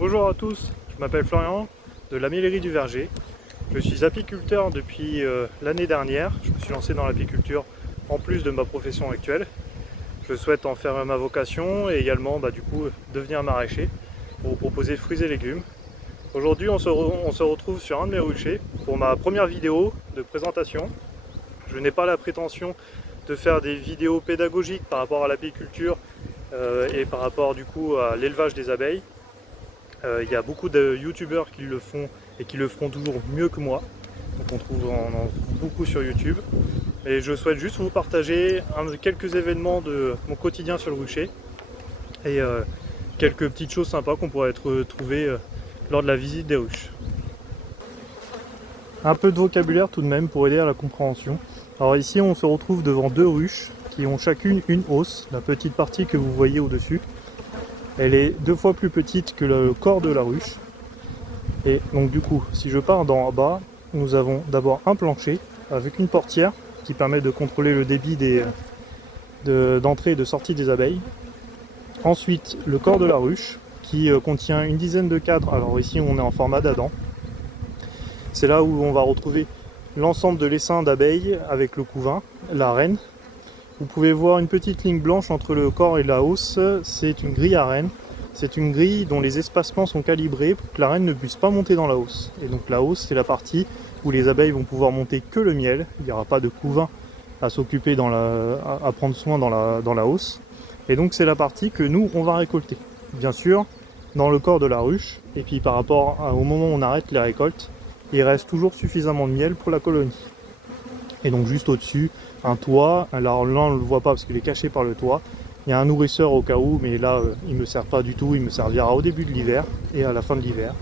Bonjour à tous, je m'appelle Florian de la Mêlerie du Verger. Je suis apiculteur depuis l'année dernière. Je me suis lancé dans l'apiculture en plus de ma profession actuelle. Je souhaite en faire ma vocation et également devenir maraîcher pour vous proposer fruits et légumes. Aujourd'hui on se retrouve sur un de mes ruchers pour ma première vidéo de présentation. Je n'ai pas la prétention de faire des vidéos pédagogiques par rapport à l'apiculture et par rapport à l'élevage des abeilles. Il y a beaucoup de youtubeurs qui le font et qui le feront toujours mieux que moi. Donc on en trouve beaucoup sur YouTube. Et je souhaite juste vous partager quelques événements de mon quotidien sur le rucher et quelques petites choses sympas qu'on pourrait trouver lors de la visite des ruches. Un peu de vocabulaire tout de même pour aider à la compréhension. Alors ici on se retrouve devant deux ruches qui ont chacune une hausse, la petite partie que vous voyez au-dessus. Elle est 2 fois plus petite que le corps de la ruche. Et donc du coup, si je pars d'en bas, nous avons d'abord un plancher avec une portière qui permet de contrôler le débit d'entrée et de sortie des abeilles. Ensuite, le corps de la ruche qui contient une dizaine de cadres. Alors ici, on est en format d'Adam. C'est là où on va retrouver l'ensemble de l'essaim d'abeilles avec le couvain, la reine. Vous pouvez voir une petite ligne blanche entre le corps et la hausse, c'est une grille à reine. C'est une grille dont les espacements sont calibrés pour que la reine ne puisse pas monter dans la hausse. Et donc la hausse, c'est la partie où les abeilles vont pouvoir monter que le miel. Il n'y aura pas de couvain à s'occuper, à prendre soin dans la hausse. Et donc c'est la partie que nous, on va récolter. Bien sûr, dans le corps de la ruche, et puis par rapport au moment où on arrête les récoltes, il reste toujours suffisamment de miel pour la colonie. Et donc juste au-dessus, un toit. Alors là on ne le voit pas parce qu'il est caché par le toit. Il y a un nourrisseur au cas où, mais là il ne me sert pas du tout. Il me servira au début de l'hiver et à la fin de l'hiver.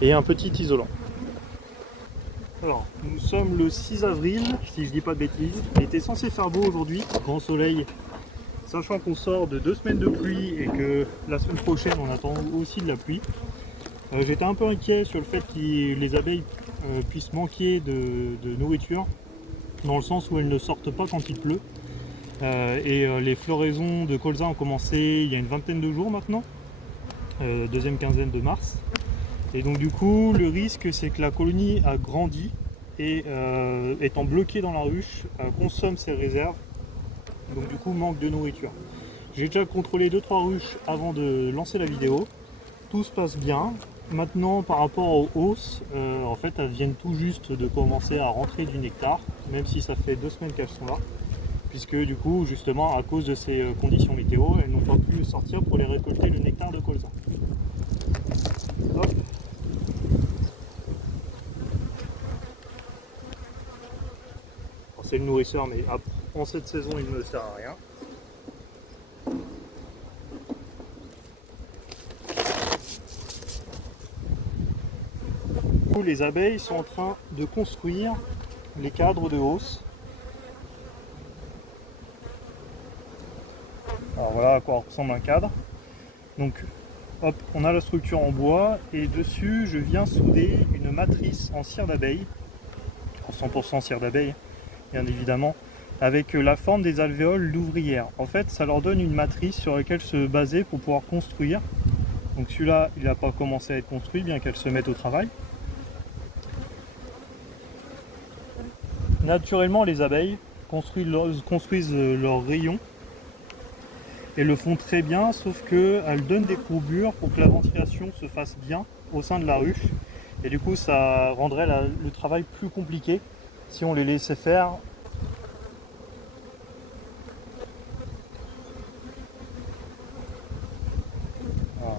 Et un petit isolant. Alors nous sommes le 6 avril, si je dis pas de bêtises. Il était censé faire beau aujourd'hui, grand soleil. Sachant qu'on sort de 2 semaines de pluie et que la semaine prochaine on attend aussi de la pluie. J'étais un peu inquiet sur le fait que les abeilles puissent manquer de nourriture, dans le sens où elles ne sortent pas quand il pleut. Les floraisons de colza ont commencé il y a une vingtaine de jours maintenant, deuxième quinzaine de mars. Et donc du coup, le risque c'est que la colonie a grandi et étant bloquée dans la ruche, consomme ses réserves, donc du coup manque de nourriture. J'ai déjà contrôlé 2-3 ruches avant de lancer la vidéo, tout se passe bien. Maintenant, par rapport aux hausses, en fait, elles viennent tout juste de commencer à rentrer du nectar, même si ça fait 2 semaines qu'elles sont là, puisque du coup, justement, à cause de ces conditions météo, elles n'ont pas pu sortir pour les récolter le nectar de colza. C'est le nourrisseur, mais en cette saison, il ne sert à rien. Les abeilles sont en train de construire les cadres de hausse. Alors voilà à quoi ressemble un cadre. Donc hop, on a la structure en bois et dessus je viens souder une matrice en cire d'abeille, en 100% cire d'abeille bien évidemment, avec la forme des alvéoles d'ouvrière. En fait ça leur donne une matrice sur laquelle se baser pour pouvoir construire. Donc celui-là il n'a pas commencé à être construit bien qu'elle se mette au travail. Naturellement, les abeilles construisent leurs rayons et le font très bien, sauf qu'elles donnent des courbures pour que la ventilation se fasse bien au sein de la ruche. Et du coup, ça rendrait le travail plus compliqué si on les laissait faire. Voilà.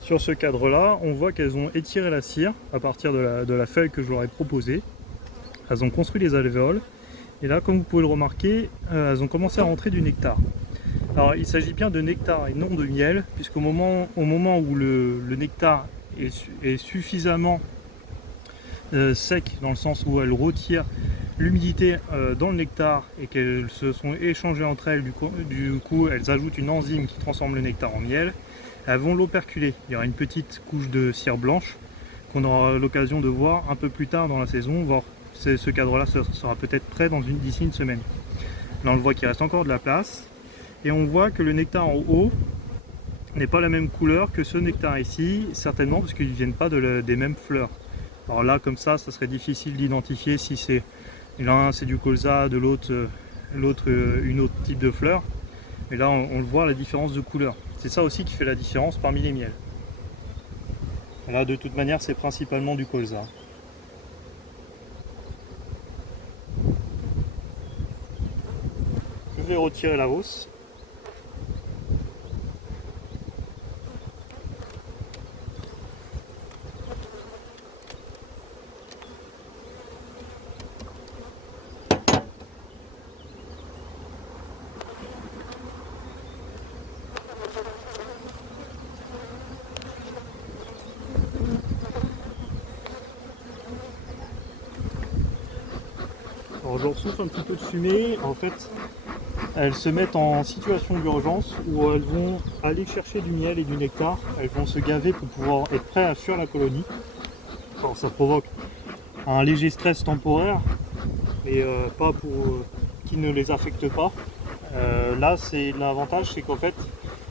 Sur ce cadre-là, on voit qu'elles ont étiré la cire à partir de la feuille que je leur ai proposée. Elles ont construit les alvéoles. Et là, comme vous pouvez le remarquer, elles ont commencé à rentrer du nectar. Alors, il s'agit bien de nectar et non de miel, puisqu'au moment où le nectar est suffisamment sec, dans le sens où elle retire l'humidité dans le nectar et qu'elles se sont échangées entre elles, du coup, elles ajoutent une enzyme qui transforme le nectar en miel. Elles vont l'operculer. Il y aura une petite couche de cire blanche qu'on aura l'occasion de voir un peu plus tard dans la saison, voire ce cadre-là sera peut-être prêt d'ici une semaine. Là on le voit qu'il reste encore de la place. Et on voit que le nectar en haut n'est pas la même couleur que ce nectar ici, certainement parce qu'ils ne viennent pas des mêmes fleurs. Alors là, comme ça serait difficile d'identifier si c'est l'un c'est du colza, de l'autre une autre type de fleur. Mais là, on le voit, la différence de couleur. C'est ça aussi qui fait la différence parmi les miels. Là, de toute manière, c'est principalement du colza. Je vais retirer la hausse. Alors je souffle un petit peu de fumée. En fait, elles se mettent en situation d'urgence où elles vont aller chercher du miel et du nectar. Elles vont se gaver pour pouvoir être prêtes à fuir la colonie. Alors ça provoque un léger stress temporaire, mais pas pour qui ne les affecte pas. Là, c'est l'avantage, c'est qu'en fait,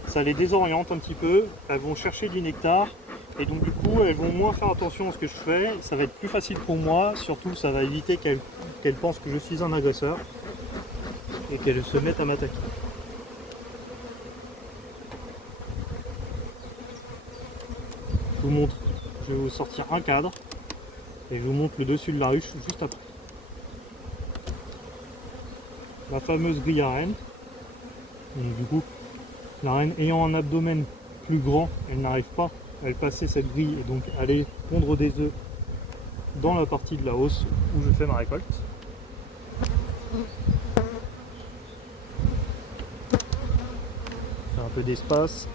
ça les désoriente un petit peu. Elles vont chercher du nectar. Et donc du coup, elles vont moins faire attention à ce que je fais. Ça va être plus facile pour moi. Surtout, ça va éviter qu'elles pensent que je suis un agresseur et qu'elles se mettent à m'attaquer. Je vous montre. Je vais vous sortir un cadre et je vous montre le dessus de la ruche juste après. La fameuse grille à reine. Et du coup, la reine ayant un abdomen plus grand, elle n'arrive pas à passer cette grille et donc aller pondre des œufs dans la partie de la hausse où je fais ma récolte. Faire un peu d'espace.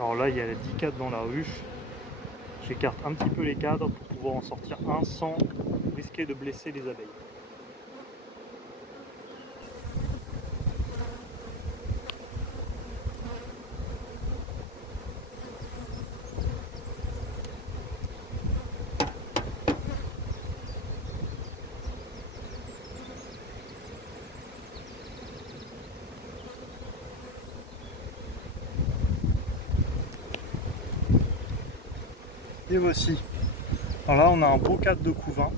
Alors là, il y a 10 cadres dans la ruche. J'écarte un petit peu les cadres pour pouvoir en sortir un sans risquer de blesser les abeilles. Et voici. Alors là, on a un beau cadre de couvain.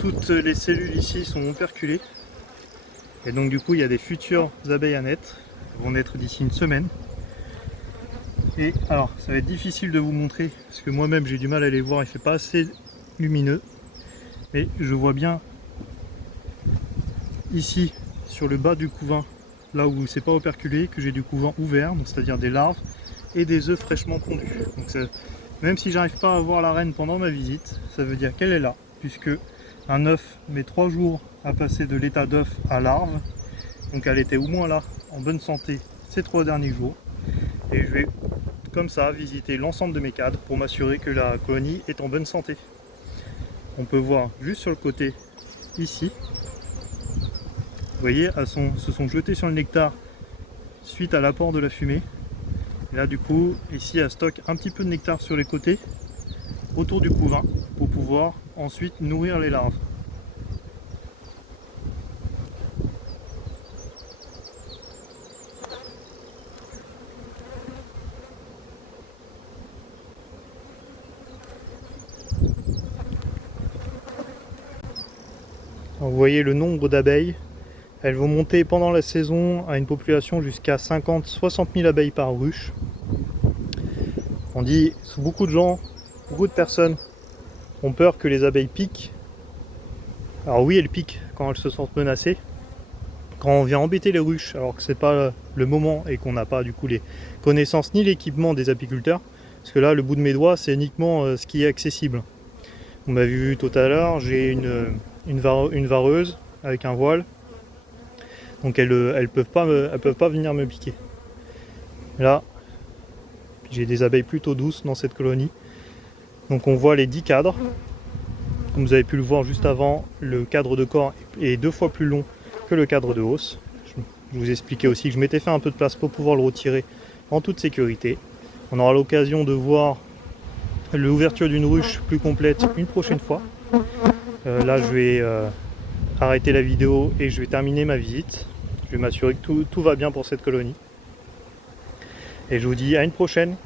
Toutes les cellules ici sont operculées. Et donc du coup, il y a des futures abeilles à naître. Elles vont naître d'ici une semaine. Et alors, ça va être difficile de vous montrer, parce que moi-même j'ai du mal à les voir, il ne fait pas assez lumineux. Mais je vois bien ici, sur le bas du couvain, là où c'est pas operculé, que j'ai du couvain ouvert, c'est-à-dire des larves et des œufs fraîchement pondus. Donc même si j'arrive pas à voir la reine pendant ma visite, ça veut dire qu'elle est là, puisque un œuf met 3 jours à passer de l'état d'œuf à larve. Donc elle était au moins là, en bonne santé, ces 3 derniers jours. Et je vais comme ça visiter l'ensemble de mes cadres pour m'assurer que la colonie est en bonne santé. On peut voir juste sur le côté ici, vous voyez, elles se sont jetées sur le nectar suite à l'apport de la fumée. Et là du coup, ici elle stocke un petit peu de nectar sur les côtés, autour du couvain, pour pouvoir ensuite nourrir les larves. Vous voyez le nombre d'abeilles. Elles vont monter pendant la saison à une population jusqu'à 50-60 000 abeilles par ruche. On dit, beaucoup de gens, beaucoup de personnes ont peur que les abeilles piquent. Alors oui, elles piquent quand elles se sentent menacées. Quand on vient embêter les ruches, alors que c'est pas le moment et qu'on n'a pas du coup les connaissances ni l'équipement des apiculteurs, parce que là, le bout de mes doigts, c'est uniquement ce qui est accessible. On m'a vu tout à l'heure, j'ai une vareuse avec un voile. Donc elles peuvent pas venir me piquer. Là, j'ai des abeilles plutôt douces dans cette colonie. Donc on voit les 10 cadres. Comme vous avez pu le voir juste avant, le cadre de corps est 2 fois plus long que le cadre de hausse. Je vous expliquais aussi que je m'étais fait un peu de place pour pouvoir le retirer en toute sécurité. On aura l'occasion de voir l'ouverture d'une ruche plus complète une prochaine fois. Là je vais arrêter la vidéo et je vais terminer ma visite. Je vais m'assurer que tout va bien pour cette colonie. Et je vous dis à une prochaine.